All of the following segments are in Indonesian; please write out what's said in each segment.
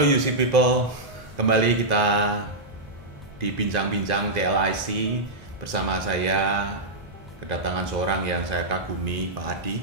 Halo UC People, kembali kita di Bincang-Bincang TLIC. Bersama saya kedatangan seorang yang saya kagumi, Pak Adi.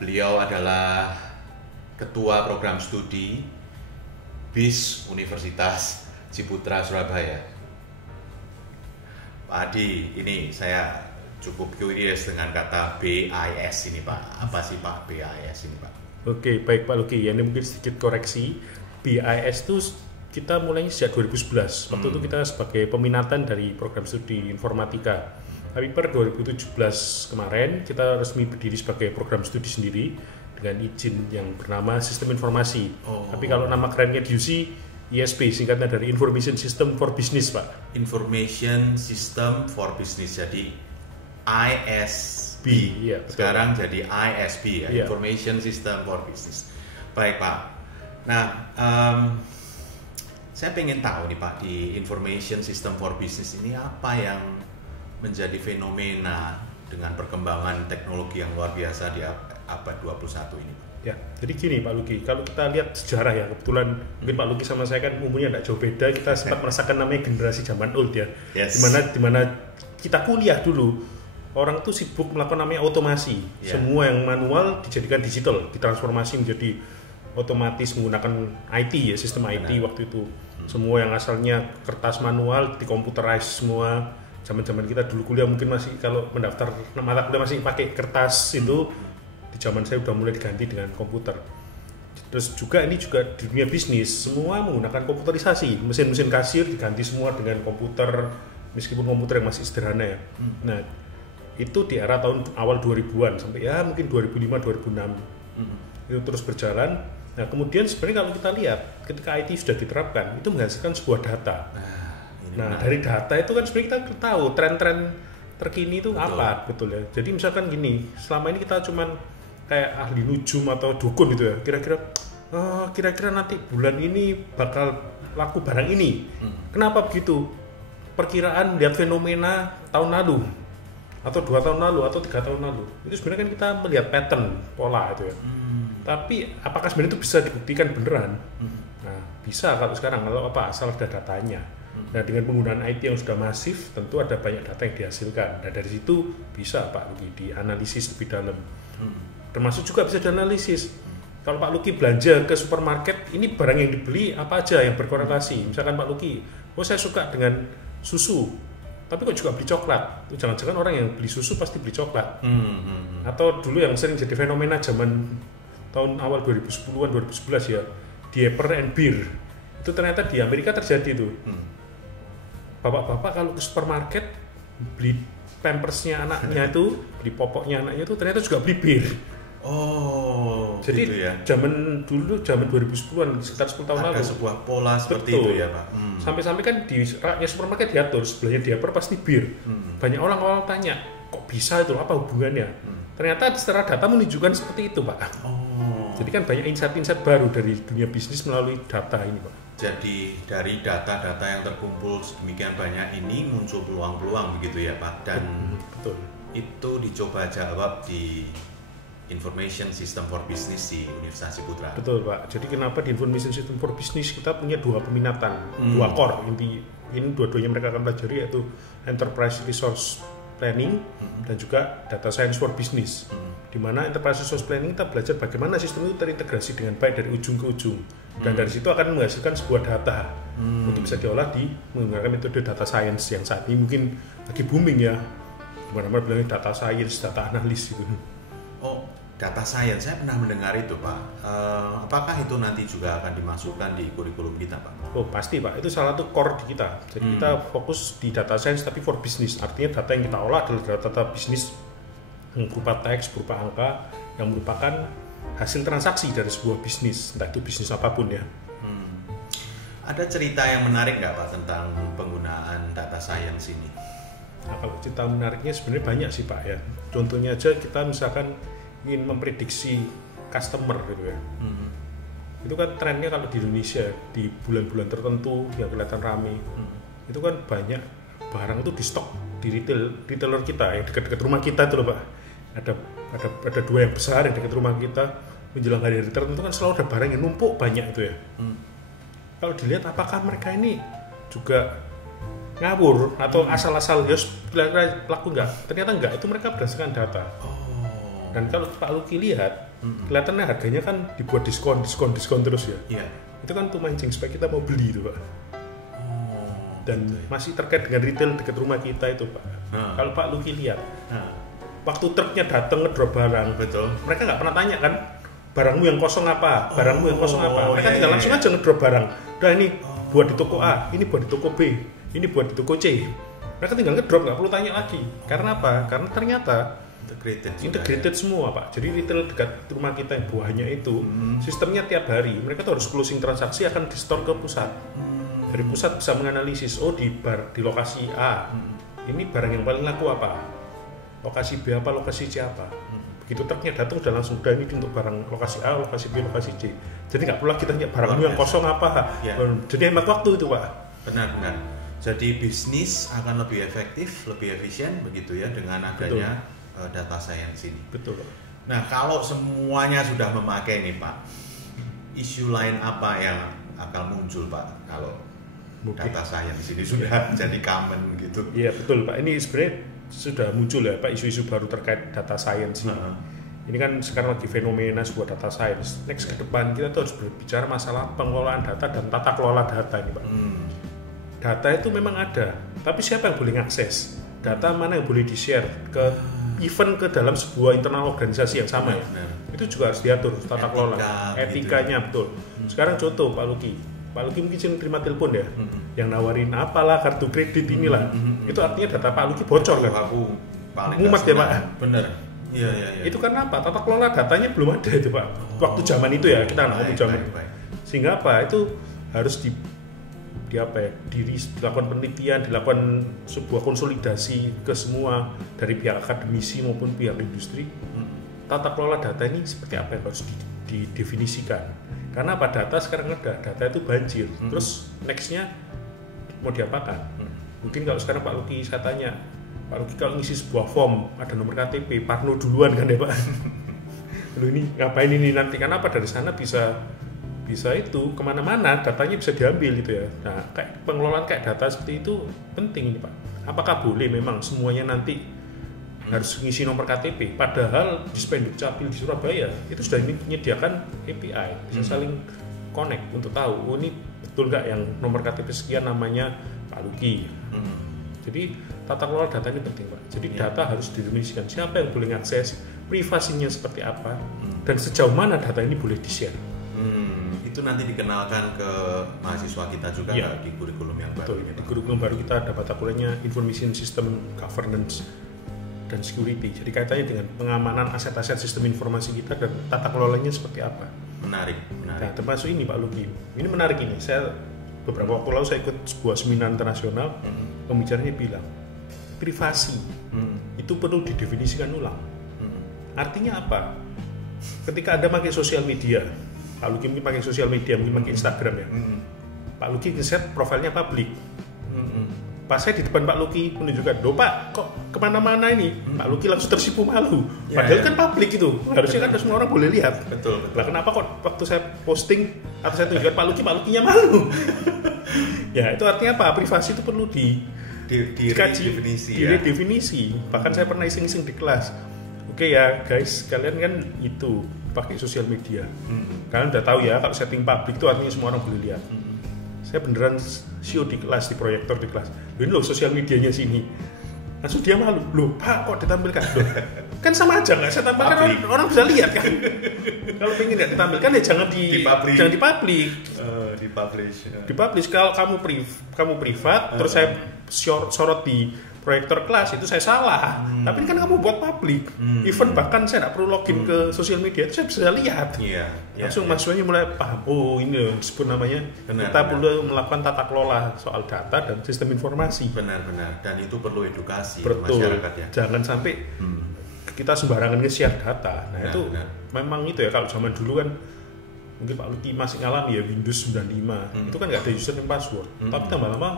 Beliau adalah Ketua Program Studi BIS Universitas Ciputra Surabaya. Pak Adi, ini saya cukup curious dengan kata BIS ini Pak. Apa sih Pak BIS ini Pak? Oke, baik Pak Luki. Ini mungkin sedikit koreksi. BIS itu kita mulainya sejak 2011. Waktu itu kita sebagai peminatan dari program studi informatika. Tapi per 2017 kemarin kita resmi berdiri sebagai program studi sendiri dengan izin yang bernama Sistem Informasi. Tapi kalau nama kerennya di UC, ISP, singkatnya dari Information System for Business, Pak. Information System for Business, jadi ISB. Ya, sekarang jadi ISB ya, ya. Information System for Business. Baik Pak. Nah, saya pengen tahu nih Pak, di Information System for Business ini apa yang menjadi fenomena dengan perkembangan teknologi yang luar biasa di abad 21 ini Pak? Ya, jadi gini Pak Luki, kalau kita lihat sejarah ya, kebetulan mungkin Pak Luki sama saya kan umurnya tidak jauh beda, kita sempat merasakan namanya generasi zaman old ya. Yes. Dimana kita kuliah dulu, orang tuh sibuk melakukan namanya otomasi. Semua yang manual dijadikan digital, ditransformasi menjadi otomatis menggunakan IT ya, sistem IT. Waktu itu. Semua yang asalnya kertas manual dikomputerize semua. Zaman-zaman kita dulu kuliah mungkin masih kalau mendaftar mata kuliah masih pakai kertas itu. Di zaman saya udah mulai diganti dengan komputer. Terus juga ini juga di dunia bisnis semua menggunakan komputerisasi. Mesin-mesin kasir diganti semua dengan komputer, meskipun komputer yang masih sederhana ya. Nah, itu di era tahun awal 2000-an sampai ya mungkin 2005-2006 itu terus berjalan. Nah kemudian sebenarnya kalau kita lihat ketika IT sudah diterapkan itu menghasilkan sebuah data. Nah dari data itu kan sebenarnya kita tahu tren-tren terkini itu apa betul ya. Jadi misalkan gini, selama ini kita cuman kayak ahli nujum atau dukun gitu ya, kira-kira nanti bulan ini bakal laku barang ini. Kenapa begitu? Perkiraan lihat fenomena tahun lalu atau 2 tahun lalu atau 3 tahun lalu itu sebenarnya kan kita melihat pattern pola itu ya. Tapi apakah sebenarnya itu bisa dibuktikan beneran? Nah bisa kalau sekarang kalau asal ada datanya. Nah dengan penggunaan IT yang sudah masif tentu ada banyak data yang dihasilkan. Nah dari situ bisa Pak Luki dianalisis lebih dalam. Termasuk juga bisa dianalisis. Kalau Pak Luki belanja ke supermarket, ini barang yang dibeli apa aja yang berkorelasi. Misalkan Pak Luki, saya suka dengan susu, tapi kok juga beli coklat. Jangan-jangan orang yang beli susu pasti beli coklat. Atau dulu yang sering jadi fenomena zaman tahun awal 2010-an, 2011 ya, diaper and beer. Itu ternyata di Amerika terjadi itu. Bapak-bapak kalau ke supermarket beli pampersnya anaknya itu, beli popoknya anaknya itu ternyata juga beli bir. Jadi gitu ya. Zaman 2010-an sekitar 10 tahun lalu ada sebuah pola seperti itu ya Pak. Sampai-sampai kan di raknya supermarket diatur sebelahnya diaper pasti bir. Banyak orang awal tanya, kok bisa itu, apa hubungannya? Ternyata secara data menunjukkan seperti itu Pak. Jadi kan banyak insight-insight baru dari dunia bisnis melalui data ini Pak. Jadi dari data-data yang terkumpul sedemikian banyak ini muncul peluang-peluang begitu ya Pak. Dan betul. Itu dicoba jawab di Information System for Business di Universitas Ciputra. Betul Pak. Jadi kenapa di Information System for Business kita punya 2 peminatan, 2 core inti. Ini dua-duanya mereka akan pelajari yaitu Enterprise Resource Planning dan juga Data Science for Business. Di mana Enterprise Resource Planning kita belajar bagaimana sistem itu terintegrasi dengan baik dari ujung ke ujung. Dan dari situ akan menghasilkan sebuah data untuk bisa diolah di menggunakan metode data science yang saat ini mungkin lagi booming ya. Dimana-mana bilangnya data science, data analis gitu. Data science, saya pernah mendengar itu Pak. Apakah itu nanti juga akan dimasukkan di kurikulum kita Pak? Pasti Pak, itu salah satu core di kita. Jadi kita fokus di data science tapi for business. Artinya data yang kita olah adalah data bisnis yang berupa teks, berupa angka, yang merupakan hasil transaksi dari sebuah bisnis, entah itu bisnis apapun ya. Ada cerita yang menarik nggak Pak tentang penggunaan data science ini? Nah, kalau cerita menariknya sebenarnya banyak sih Pak ya. Contohnya aja kita misalkan ingin memprediksi customer gitu ya. Itu kan trennya kalau di Indonesia di bulan-bulan tertentu yang kelihatan rame, itu kan banyak barang itu di stok di retailer kita yang dekat-dekat rumah kita itu loh Pak. Ada 2 yang besar yang dekat rumah kita menjelang hari-hari tertentu kan selalu ada barang yang numpuk banyak itu ya. kalau dilihat apakah mereka ini juga ngawur atau asal-asal ya pelaku enggak, ternyata enggak, itu mereka berdasarkan data. Dan kalau Pak Luki lihat kelihatannya harganya kan dibuat diskon terus ya. Itu kan untuk mancing supaya kita mau beli itu Pak. Dan masih terkait dengan retail dekat rumah kita itu Pak. Kalau Pak Luki lihat waktu truknya datang ngedrop barang, betul, mereka nggak pernah tanya kan barangmu yang kosong apa, mereka tinggal langsung aja ngedrop barang. Udah ini buat di toko A, ini buat di toko B, ini buat di toko C. Mereka tinggal ngedrop, nggak perlu tanya lagi. Karena apa? Karena ternyata integrated semua Pak. Jadi retail dekat rumah kita yang buahnya itu sistemnya tiap hari mereka tuh harus closing transaksi akan di store ke pusat. Dari pusat bisa menganalisis, di lokasi A ini barang yang paling laku apa, lokasi B apa, lokasi C apa. Begitu truknya datang udah langsung ini untuk barang lokasi A, lokasi B, lokasi C. Jadi nggak perlu lagi tanya barangmu yang kosong apa. Jadi hemat waktu itu Pak. Benar. Jadi bisnis akan lebih efektif, lebih efisien begitu ya dengan adanya data science ini. Betul. Nah kalau semuanya sudah memakai nih Pak, isu lain apa yang akan muncul Pak kalau data science ini sudah jadi common gitu? Iya betul Pak. Ini sebenarnya sudah muncul ya Pak isu-isu baru terkait data science ini. Ini kan sekarang lagi fenomena sebuah data science. Next ke depan kita tuh harus berbicara masalah pengelolaan data dan tata kelola data ini Pak. Data itu memang ada, tapi siapa yang boleh ngakses? Data mana yang boleh di-share ke even ke dalam sebuah internal organisasi yang sama ya? Itu juga harus diatur tata kelola, etikanya betul. Sekarang contoh Pak Luki mungkin sering terima telepon ya, yang nawarin apalah kartu kredit inilah, itu artinya data Pak Luki bocor kan? Mumet ya Pak. Bener. Iya. Itu kan apa? Tata kelola datanya belum ada itu Pak. Waktu zaman itu ya kita ngomong zaman. Sehingga apa? Itu harus dilakukan penelitian, dilakukan sebuah konsolidasi ke semua dari pihak akademisi maupun pihak industri. Tata kelola data ini seperti apa yang harus didefinisikan? Karena apa? Data sekarang ada, data itu banjir. Terus nextnya mau diapakan? Mungkin kalau sekarang Pak Luki saya tanya, Pak Luki kalau ngisi sebuah form ada nomor KTP, Parno duluan kan ya Pak? Lalu ini ngapain ini nanti? Karena apa? Dari sana bisa itu kemana-mana, datanya bisa diambil gitu ya. Nah, kayak pengelolaan kayak data seperti itu penting ini Pak. Apakah boleh memang semuanya nanti harus ngisi nomor KTP? Padahal di Spenduk Capil di Surabaya itu sudah menyediakan API, bisa saling connect untuk tahu, ini betul nggak yang nomor KTP sekian namanya Pak Luki. Jadi tata kelola data ini penting Pak. Jadi data harus didefinisikan siapa yang boleh mengakses, privasinya seperti apa, dan sejauh mana data ini boleh di-share. Itu nanti dikenalkan ke mahasiswa kita juga di kurikulum yang baru. Di kurikulum baru kita ada mata kuliahnya Information System Governance dan Security. Jadi kaitannya dengan pengamanan aset-aset sistem informasi kita dan tata kelolanya seperti apa. Menarik. Nah, termasuk ini Pak Luki. Ini menarik ini. Saya beberapa waktu lalu saya ikut sebuah seminar internasional. Pembicaranya bilang privasi itu perlu didefinisikan ulang. Artinya apa? Ketika Anda pakai sosial media, Pak Luki mungkin pakai sosial media, mungkin pakai Instagram ya. Pak Luki nge-set profilnya publik. Pas saya di depan Pak Luki menunjukkan, Pak kok kemana-mana ini? Pak Luki langsung tersipu malu. Padahal kan publik itu, harusnya kan semua orang boleh lihat. Betul. Lah kenapa kok waktu saya posting atau saya tunjukkan Pak Lukinya malu? Ya itu artinya apa? Privasi itu perlu dikaji, definisi. Bahkan saya pernah iseng-iseng di kelas. Oke ya guys, kalian kan itu pakai sosial media. Kalian udah tahu ya kalau setting publik itu artinya semua orang boleh lihat. Saya beneran show di kelas, di proyektor di kelas. Ini loh sosial medianya sini. Langsung dia malu. Loh Pak kok ditampilkan? Loh, kan sama aja nggak? Saya tampilkan orang bisa lihat kan. Kalau pengen nggak ditampilkan ya jangan dipublish. Dipublish. Kalau kamu privat, terus saya sorot di proyektor kelas itu saya salah. Tapi kan kamu buat publik. Even bahkan saya tidak perlu login ke sosial media itu saya bisa lihat. Langsung mahasiswanya mulai paham. Oh ini loh disebut namanya. Kita perlu melakukan tata kelola soal data dan sistem informasi. Benar. Dan itu perlu edukasi masyarakat ya. Jangan sampai kita sembarangan nge-share data. Nah itu memang itu ya kalau zaman dulu kan mungkin Pak Luki masih ngalami ya Windows 95 itu kan nggak ada username password. Tapi tambah lama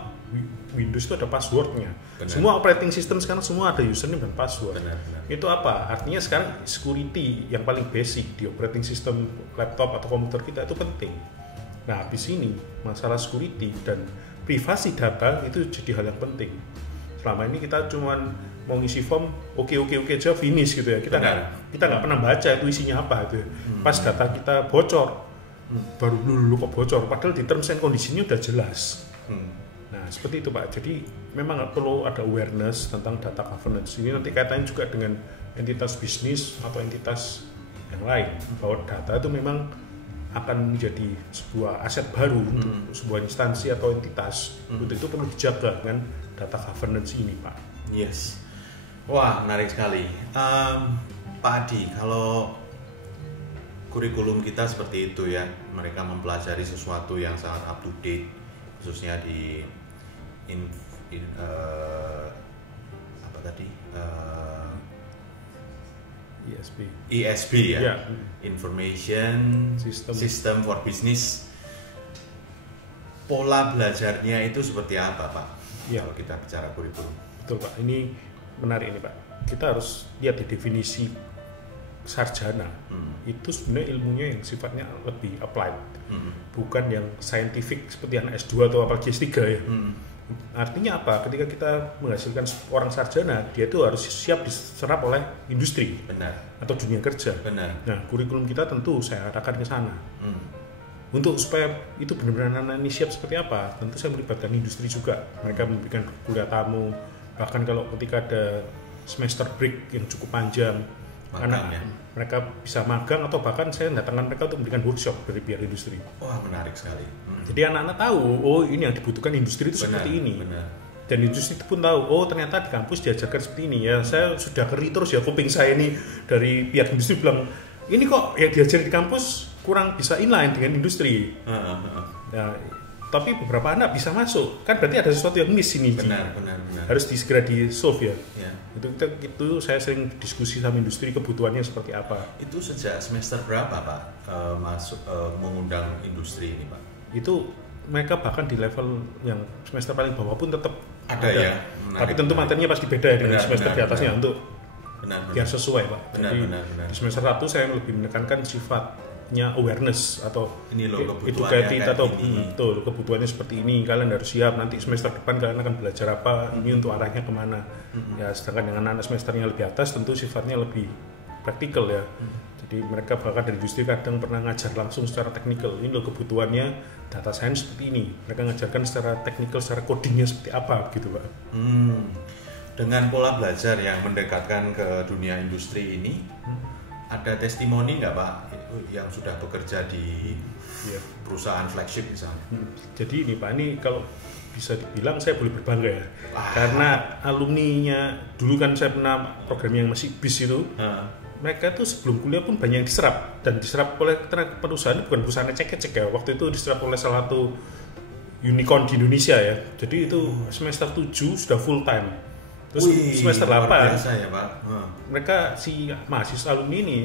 Windows itu ada passwordnya. Semua operating system sekarang semua ada username dan password. Itu apa? Artinya sekarang security yang paling basic di operating system laptop atau komputer kita itu penting. Nah, habis ini masalah security dan privasi data itu jadi hal yang penting. Selama ini kita cuman mau ngisi form, oke aja finish gitu ya. Kita nggak pernah baca itu isinya apa itu. Pas data kita bocor, baru dulu kok bocor. Padahal di terms and condition-nya udah jelas. Nah, seperti itu Pak. Jadi memang perlu ada awareness tentang data governance. Ini nanti kaitannya juga dengan entitas bisnis atau entitas yang lain. Bahwa data itu memang akan menjadi sebuah aset baru untuk sebuah instansi atau entitas. Untuk itu perlu dijaga dengan data governance ini Pak. Yes. Wah, menarik sekali. Pak Adi, kalau kurikulum kita seperti itu ya, mereka mempelajari sesuatu yang sangat up to date, khususnya di ISB ya, Information System for Business. Pola belajarnya itu seperti apa Pak? Kalau kita bicara kurikulum. Betul Pak, ini menarik ini Pak. Kita harus lihat di definisi sarjana. Itu sebenarnya ilmunya yang sifatnya lebih applied, bukan yang scientific seperti anak S2 atau apalagi S3 ya. Artinya apa? Ketika kita menghasilkan orang sarjana, dia itu harus siap diserap oleh industri atau dunia kerja. Nah, kurikulum kita tentu saya arahkan ke sana. Untuk supaya itu benar-benar anak ini siap seperti apa, tentu saya melibatkan industri juga. Mereka memberikan kuliah tamu, bahkan kalau ketika ada semester break yang cukup panjang, mereka bisa magang atau bahkan saya datangkan mereka untuk memberikan workshop dari pihak industri. Wah, menarik sekali. Jadi anak-anak tahu, oh ini yang dibutuhkan industri itu seperti ini. Dan industri itu pun tahu, oh ternyata di kampus diajarkan seperti ini ya. Saya sudah keri terus ya kuping saya ini dari pihak industri bilang, ini kok ya diajar di kampus kurang bisa inline dengan industri. Nah, tapi beberapa anak bisa masuk, kan berarti ada sesuatu yang miss ini. Benar. Harus segera di solve ya. Itu saya sering diskusi sama industri kebutuhannya seperti apa. Itu sejak semester berapa Pak masuk mengundang industri ini Pak? Itu mereka bahkan di level yang semester paling bawah pun tetap ada. Ya. Tapi tentu materinya pasti beda ya dengan semester di atasnya untuk biar sesuai Pak. Jadi di semester 1 saya lebih menekankan sifatnya awareness atau educated atau betul kebutuhannya seperti ini, kalian harus siap, nanti semester depan kalian akan belajar apa, ini untuk arahnya kemana. Ya, sedangkan dengan anak semesternya lebih atas tentu sifatnya lebih praktikal ya. Jadi mereka bahkan dari industri kadang pernah ngajar langsung secara teknikal, ini loh kebutuhannya data science seperti ini, mereka ngajarkan secara teknikal, secara codingnya seperti apa gitu Pak. Dengan pola belajar yang mendekatkan ke dunia industri ini, ada testimoni nggak Pak yang sudah bekerja di perusahaan flagship misalnya? Jadi ini Pak, ini kalau bisa dibilang saya boleh berbangga ya, karena alumninya dulu kan saya pernah program yang masih BIS itu, mereka tuh sebelum kuliah pun banyak yang diserap, dan diserap oleh perusahaan, bukan perusahaan ecek-ecek ya, waktu itu diserap oleh salah satu unicorn di Indonesia ya. Jadi itu semester 7 sudah full time. Terus semester 8 biasa ya, Pak. Mereka si mahasiswa alumni ini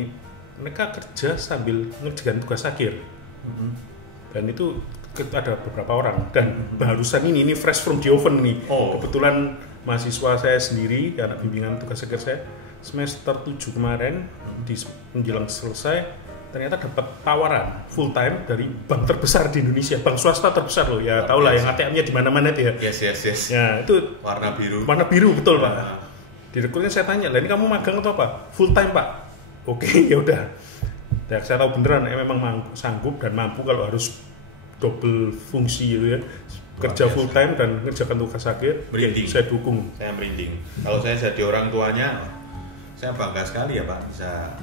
mereka kerja sambil ngerjakan tugas akhir. Dan itu ada beberapa orang, dan barusan ini fresh from the oven nih. Kebetulan mahasiswa saya sendiri, anak bimbingan tugas akhir saya semester 7 kemarin di menjelang selesai ternyata dapat tawaran full time dari bank terbesar di Indonesia, bank swasta terbesar loh ya, tau lah yang ATM-nya di mana-mana itu ya. Yes. Ya, itu warna biru betul Pak. Direkturnya saya tanya, "Lah ini kamu magang atau apa?" "Full time, Pak." "Oke, ya udah." Ya, saya tahu beneran memang sanggup dan mampu kalau harus double fungsi gitu ya. Kerja full time dan ngerjakan tugas akhir, saya dukung. Saya merinding. Kalau saya jadi orang tuanya, saya bangga sekali ya Pak, bisa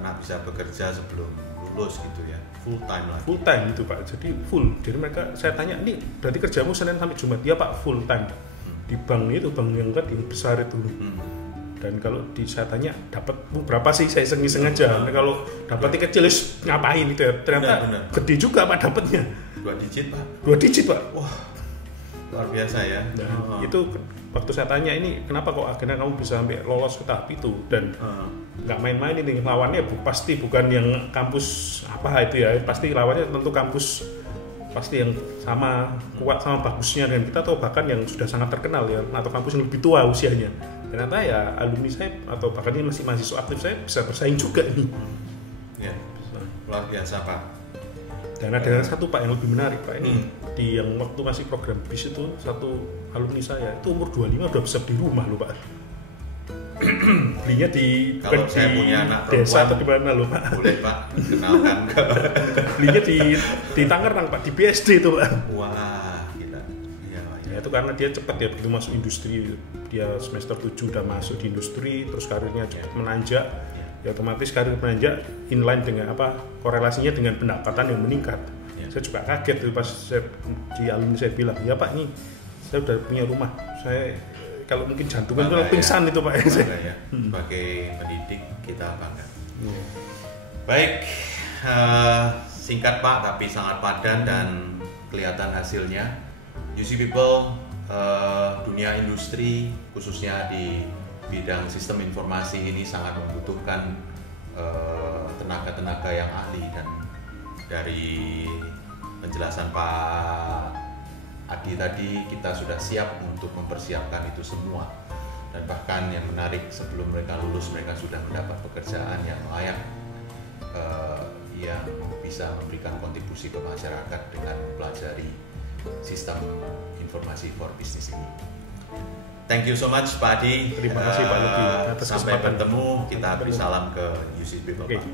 anak bisa bekerja sebelum lulus gitu ya, full time lah. Full time itu Pak, jadi full. Jadi mereka, saya tanya, "Ini berarti kerjamu Senin sampai Jumat?" "Ya Pak, full time." Di bank itu, bank yang besar itu. Dan kalau saya tanya dapat berapa sih, saya iseng-iseng aja. Nah, kalau dapatnya kecil ngapain gitu ya, ternyata benar. Gede juga Pak dapatnya. 2 digit Pak. 2 digit Pak. Wah, luar biasa ya. Nah, itu waktu saya tanya, ini kenapa kok akhirnya kamu bisa sampai lolos ke tahap itu, dan nggak main-main ini lawannya, pasti bukan yang kampus apa itu ya, pasti lawannya tentu kampus pasti yang sama kuat sama bagusnya, dan kita tahu bahkan yang sudah sangat terkenal ya, atau kampus yang lebih tua usianya. Ternyata ya alumni saya atau bahkan ini masih mahasiswa aktif saya bisa bersaing juga nih. Ya, luar biasa Pak. Dan ada satu Pak yang lebih menarik Pak, ini di yang waktu masih program BIS itu satu alumni saya itu umur 25 udah bisa beli rumah loh Pak. Belinya di kalau saya punya anak desa atau di mana loh Pak? Boleh Pak, kenalkan ke Belinya di Tangerang Pak, di BSD itu Pak. wah gila. Ya itu karena dia cepat ya begitu masuk industri, dia semester 7 udah masuk di industri, terus karirnya cepat menanjak. Ya otomatis karir menanjak inline dengan apa korelasinya dengan pendapatan yang meningkat. Saya juga kaget tuh pas di alumni saya bilang, ya Pak ini saya udah punya rumah, saya kalau mungkin jantungan itu pingsan itu Pak. Bangga ya, sebagai pendidik kita bangga. Baik, singkat Pak tapi sangat padan dan kelihatan hasilnya. UC People, dunia industri khususnya di bidang sistem informasi ini sangat membutuhkan tenaga-tenaga yang ahli, dan dari penjelasan Pak Adi tadi kita sudah siap untuk mempersiapkan itu semua, dan bahkan yang menarik sebelum mereka lulus mereka sudah mendapat pekerjaan yang layak, yang bisa memberikan kontribusi ke masyarakat dengan mempelajari sistem informasi for business ini. Thank you so much Pak Adi. Terima kasih Pak Luki atas sampai kesempatan. bertemu, kita beri salam ke UC People. Okay. Pak.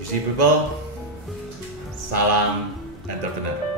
UC People, salam entrepreneur.